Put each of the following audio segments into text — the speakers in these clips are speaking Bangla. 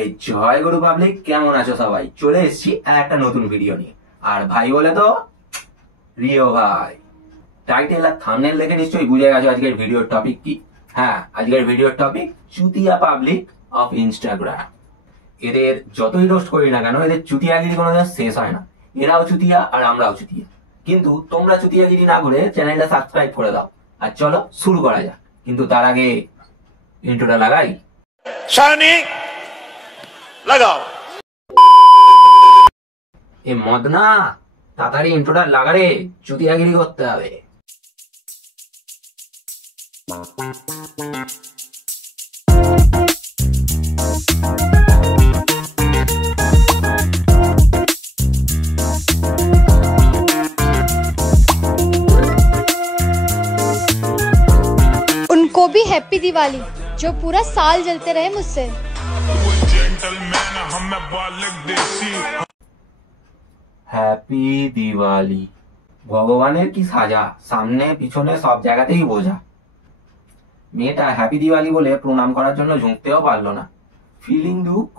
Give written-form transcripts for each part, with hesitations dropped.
এই জয় গুরু পাবলিক, কেমন আছো সবাই? চলে এসেছি একটা নতুন ভিডিও নিয়ে। আর ভাই বলে তো রিও ভাই। টাইটেল আর থাম্বনেল দেখে নিশ্চয়ই বুঝে গেছো আজকের ভিডিওর টপিক কি। হ্যাঁ, আজকের ভিডিওর topic Chutia public of Instagram. এদের যতই রোস্ট করি না কেন, এদের চুতিয়াগিরি কোনোদিন শেষ হয় না। এরাও চুতিয়া আর আমরাও চুতিয়া, কিন্তু তোমরা চুতিয়াগিরি না করে চ্যানেলটা সাবস্ক্রাইব করে দাও। আর চলো শুরু করা যাক, কিন্তু তার আগে ইন্ট্রোটা লাগাই। শানি লাগাও। এ মদ না, তাড়াতাড়ি ইন্ট্রোটা লাগারে, চুতিয়াগিরি করতে হবে। उनको भी हैप्पी दिवाली जो पूरा साल जलते रहे मुझसे। হ্যাপি দিওয়ালি। ভগবানের কি সাজা, সামনে পিছনে সব জায়গাতেই বোঝা। মেয়েটা হ্যাপি দিওয়ালি বলে প্রণাম করার জন্য ঝুঁকতেও পারলো না। ফিলিং দুঃখ।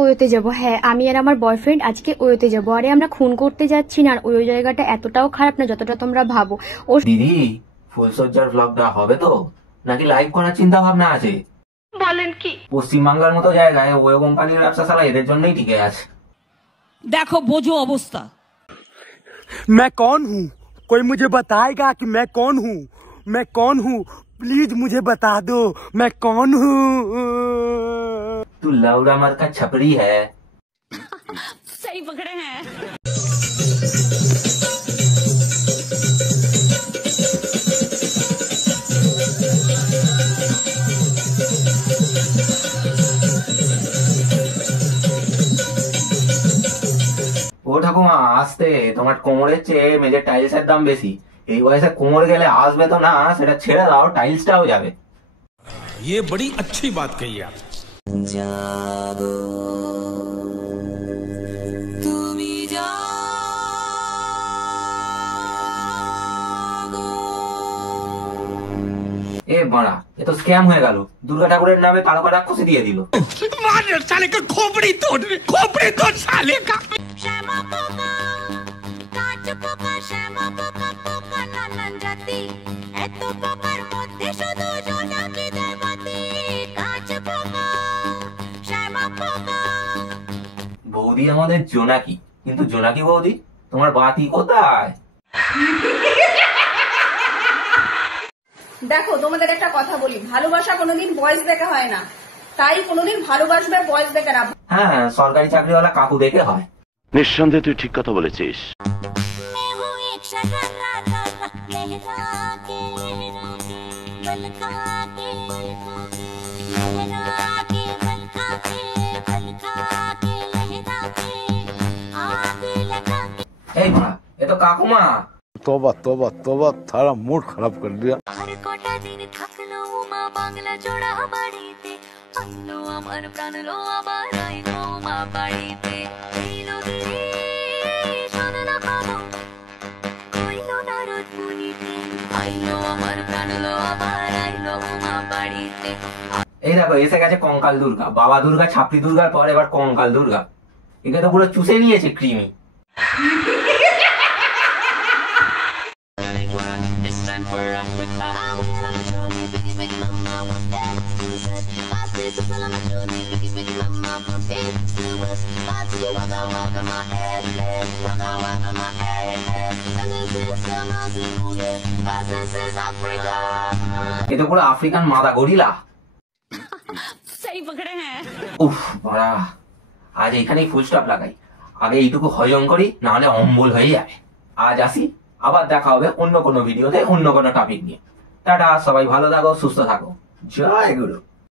ওয়োতে যাব। হ্যাঁ, আমি আর আমার বয়ফ্রেন্ড আজকে ওয়োতে যাব। আরে আমরা খুন করতে যাচ্ছি না, আর ওই জায়গাটা এতটাও খারাপ না যতটা তোমরা ভাবো। ও দিদি, ফুলসজ্জার ব্লগটা হবে তো, নাকি লাইভ করার চিন্তা ভাবনা আছে? বলেন কি? পশ্চিমবাংলার মতো জায়গায় ওয়ো কোম্পানির ব্যবসা চালা এদের জন্যই টিকে আছে। देखो बोझो अवस्था। मैं कौन हूँ? कोई मुझे बताएगा कि मैं कौन हूँ? मैं कौन हूँ? प्लीज मुझे बता दो मैं कौन हूँ। तू लौड़ा मर का छपरी है। सही पकड़े हैं। ও ঠাকুমা আসতে, তোমার কোমরের চেয়ে মেজের টাইলসের দাম বেশি। এই বয়সে কোমর গেলে আসবে তো না, সেটা ছেড়ে দাও, টাইলসটাও যাবে। ये बड़ी अच्छी बात कही आप। এ বাড়া, এ তো স্ক্যাম হয়ে গেল। দুর্গা ঠাকুরের নামে তারকা রাক্ষসী দিয়ে দিল। साले का खोपड़ी तोड़ साले का। বৌদি আমাদের জোনাকি, কিন্তু জোনাকি বৌদি তোমার বাতি কোথায়? দেখো, তোমাদের একটা কথা বলি, ভালোবাসা কোনোদিন বয়স দেখে হয় না, তাই কোনোদিন ভালোবাসবে বয়স দেখে না। হ্যাঁ, সরকারি চাকরিওয়ালা কাকু দেখে হয়। নিঃসন্দেহে তুই ঠিক কথা বলেছিস। এই ভাড়া, এ তো কাকুমা। तोबा तोबा तोबा, थारा मूड खराब कर दिया। এই দেখো, এসে গেছে কঙ্কাল দুর্গা। বাবা দুর্গা, ছাপড়ি দুর্গার পর এবার কঙ্কাল দুর্গা। একে তো পুরো চুষে নিয়েছে কৃমি। এ তো পুরো আফ্রিকান মাদা গরিলা। सही पकड़े हैं। উফ বাড়া, আজ এখানেই ফুল স্টপ লাগাই। আগে এইটুকু হজম করি, না হলে অম্বল হয়ে যাবে। আজ আসি, আবার দেখা হবে অন্য কোনো ভিডিওতে অন্য কোনো টপিক নিয়ে। টাটা, সবাই ভালো থাকো, সুস্থ থাকো। জয় গুরু।